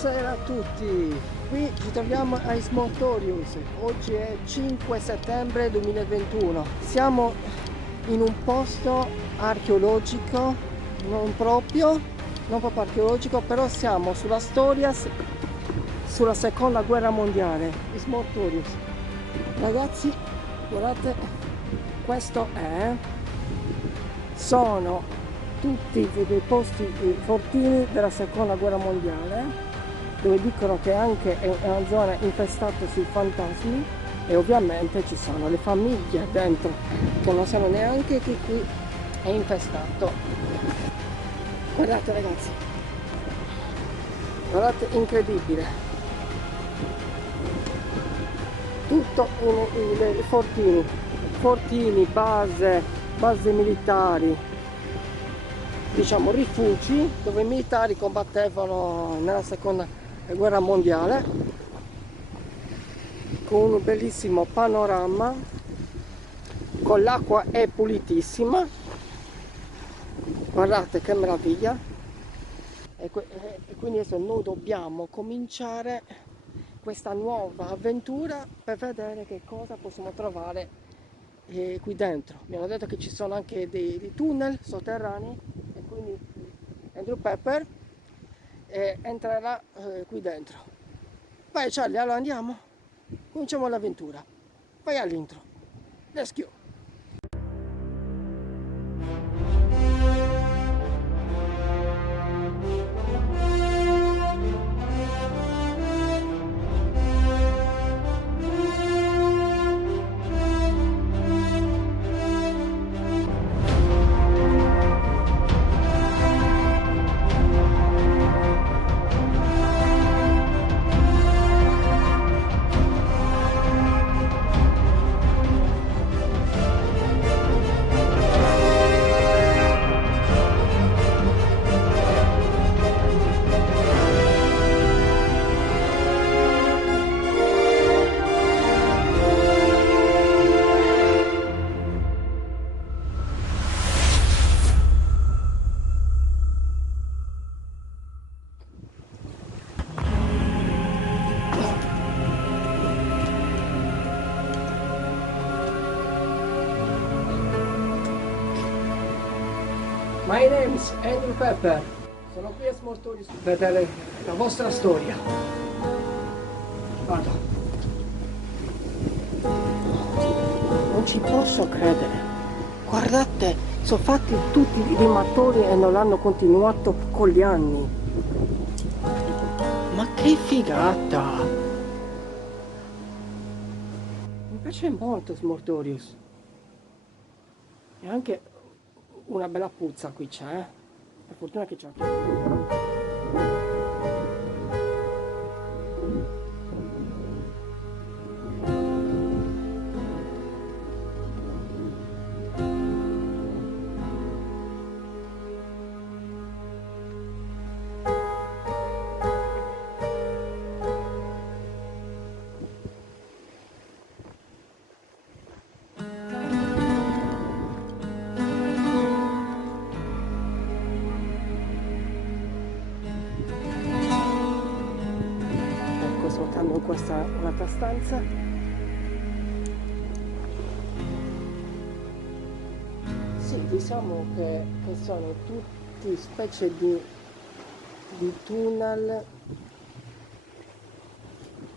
Buonasera a tutti, qui ci troviamo a Ismotorius, oggi è 5 settembre 2021, siamo in un posto archeologico, non proprio archeologico, però siamo sulla storia, sulla seconda guerra mondiale, Ismotorius. Ragazzi, guardate, sono tutti dei posti fortini della seconda guerra mondiale, dove dicono che anche è una zona infestata sui fantasmi, e ovviamente ci sono le famiglie dentro che non sanno neanche che qui è infestato. Guardate ragazzi, guardate, incredibile, tutto in fortini, base militari, diciamo rifugi dove i militari combattevano nella seconda guerra mondiale, con un bellissimo panorama, con l'acqua è pulitissima, guardate che meraviglia. E quindi adesso noi dobbiamo cominciare questa nuova avventura per vedere che cosa possiamo trovare qui dentro. Mi hanno detto che ci sono anche dei tunnel sotterranei, e quindi Andrew Pepper entrerà qui dentro. Vai Charlie, allora andiamo, cominciamo l'avventura. Vai all'intro, let's go. My name is Andrew Pepper, sono qui a Ismotorius per vedere la vostra storia. Vado. Non ci posso credere, guardate, sono fatti tutti i mattoni e non l'hanno continuato con gli anni. Ma che figata! Mi piace molto Ismotorius. E anche una bella puzza qui c'è, per fortuna che c'è anche. Svuotando in questa un'altra stanza. Sì, diciamo che sono tutti specie di tunnel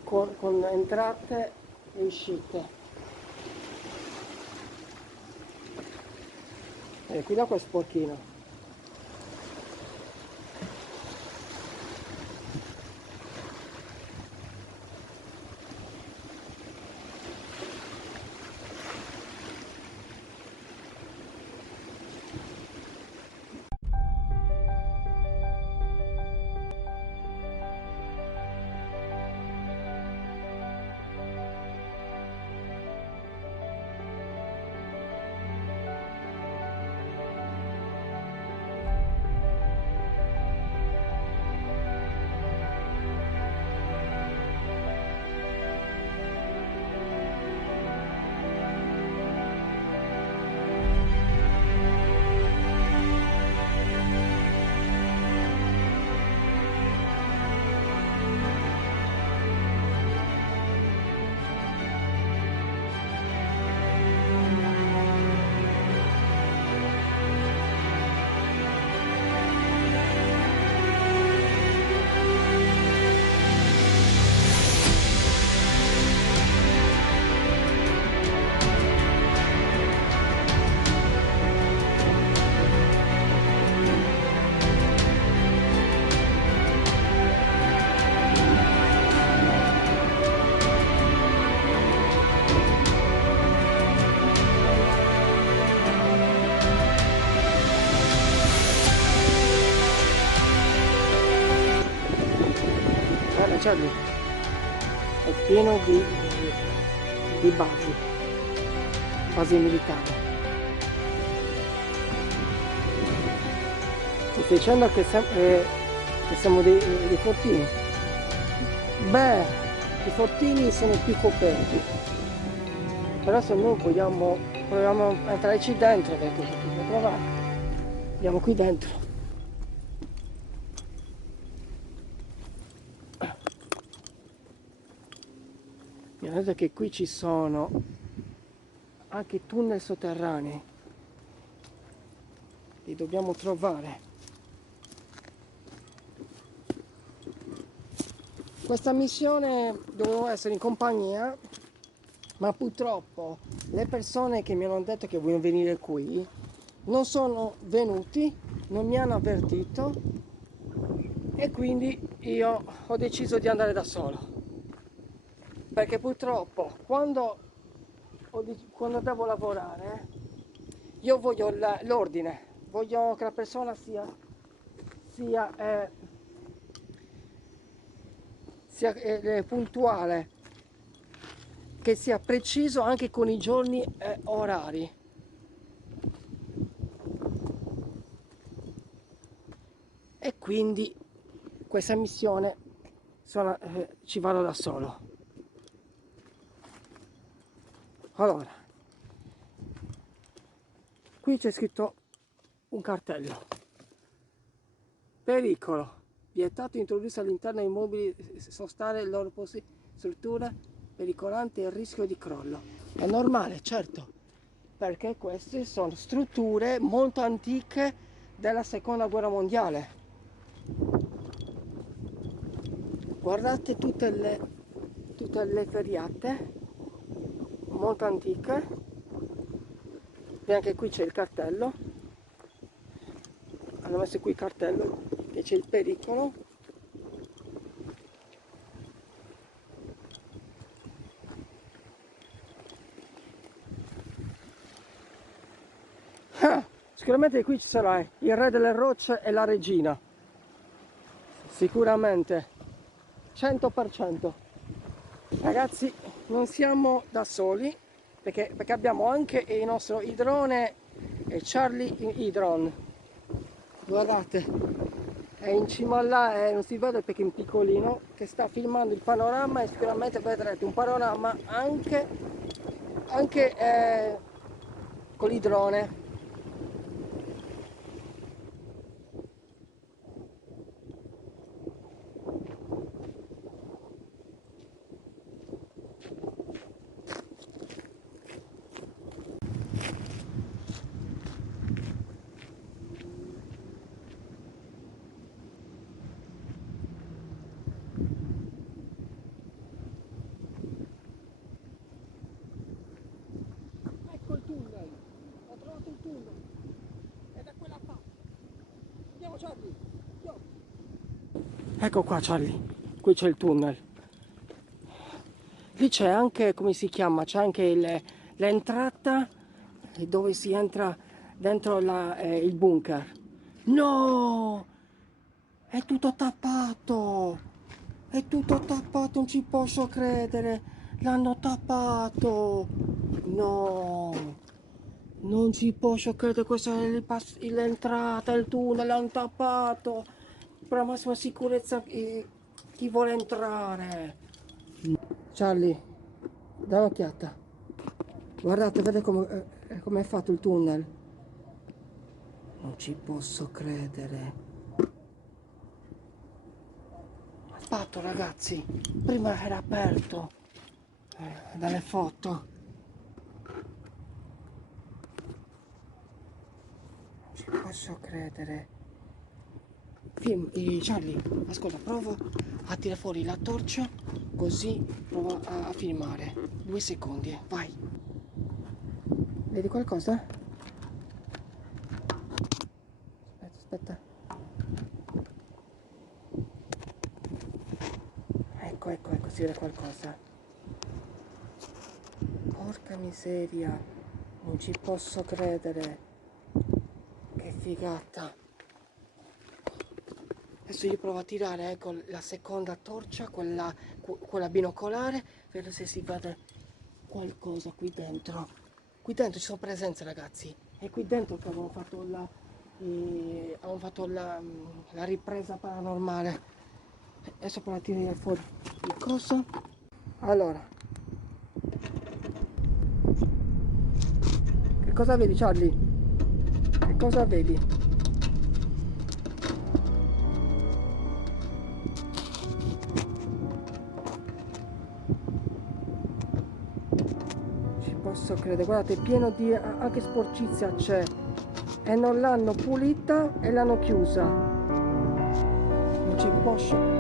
con entrate e uscite. E qui l'acqua è sporchino. Charlie, è pieno di basi militari. Mi stai dicendo che siamo dei fortini? Beh, i fortini sono più coperti, però se noi proviamo a entrarci dentro, perché possiamo provare, andiamo qui dentro. Mi hanno detto che qui ci sono anche tunnel sotterranei, li dobbiamo trovare. Questa missione dovevo essere in compagnia, ma purtroppo le persone che mi hanno detto che vogliono venire qui non sono venuti, non mi hanno avvertito e quindi io ho deciso di andare da solo. Perché purtroppo quando devo lavorare io voglio l'ordine, voglio che la persona sia puntuale, che sia preciso anche con i giorni e orari. E quindi questa missione ci vado da solo. Allora, qui c'è scritto un cartello: pericolo, vietato introdursi all'interno di immobili, sostare le loro strutture pericolanti e il rischio di crollo. È normale, certo, perché queste sono strutture molto antiche della seconda guerra mondiale. Guardate tutte le ferriate molto antiche, e anche qui c'è il cartello, hanno messo qui il cartello che c'è il pericolo. Sicuramente qui ci sarà il re delle rocce e la regina, sicuramente, 100%. Ragazzi, non siamo da soli, perché abbiamo anche il nostro idrone, Charlie Hydron. Guardate, è in cima là, non si vede perché è in piccolino, che sta filmando il panorama e sicuramente vedrete un panorama anche con l'idrone. Ecco il tunnel, ho trovato il tunnel, è da quella parte. Andiamo Charlie, andiamo. Ecco qua Charlie, qui c'è il tunnel. Lì c'è anche, come si chiama, c'è anche l'entrata dove si entra dentro il bunker. No! È tutto tappato! È tutto tappato, non ci posso credere! L'hanno tappato! No! Non ci posso credere, questa è l'entrata, il tunnel, l'hanno tappato! Per la massima sicurezza chi vuole entrare. Charlie, dai un'occhiata. Guardate, vede come è fatto il tunnel. Non ci posso credere. Fatto ragazzi, prima era aperto dalle foto. Non ci posso credere. Charlie, ascolta, prova a tirare fuori la torcia, così prova a filmare. 2 secondi, vai. Vedi qualcosa? Aspetta. Ecco, si vede qualcosa. Porca miseria, non ci posso credere. Che figata. Adesso io provo a tirare con la seconda torcia, quella binocolare, vedo se si vede qualcosa qui dentro. Qui dentro ci sono presenze, ragazzi. È qui dentro che avevamo fatto la ripresa paranormale. Adesso provo a tirare fuori il coso. Allora, che cosa vedi, Charlie? Che cosa vedi? Ci posso credere, guardate, è pieno di anche sporcizia c'è. E non l'hanno pulita e l'hanno chiusa. Non ci posso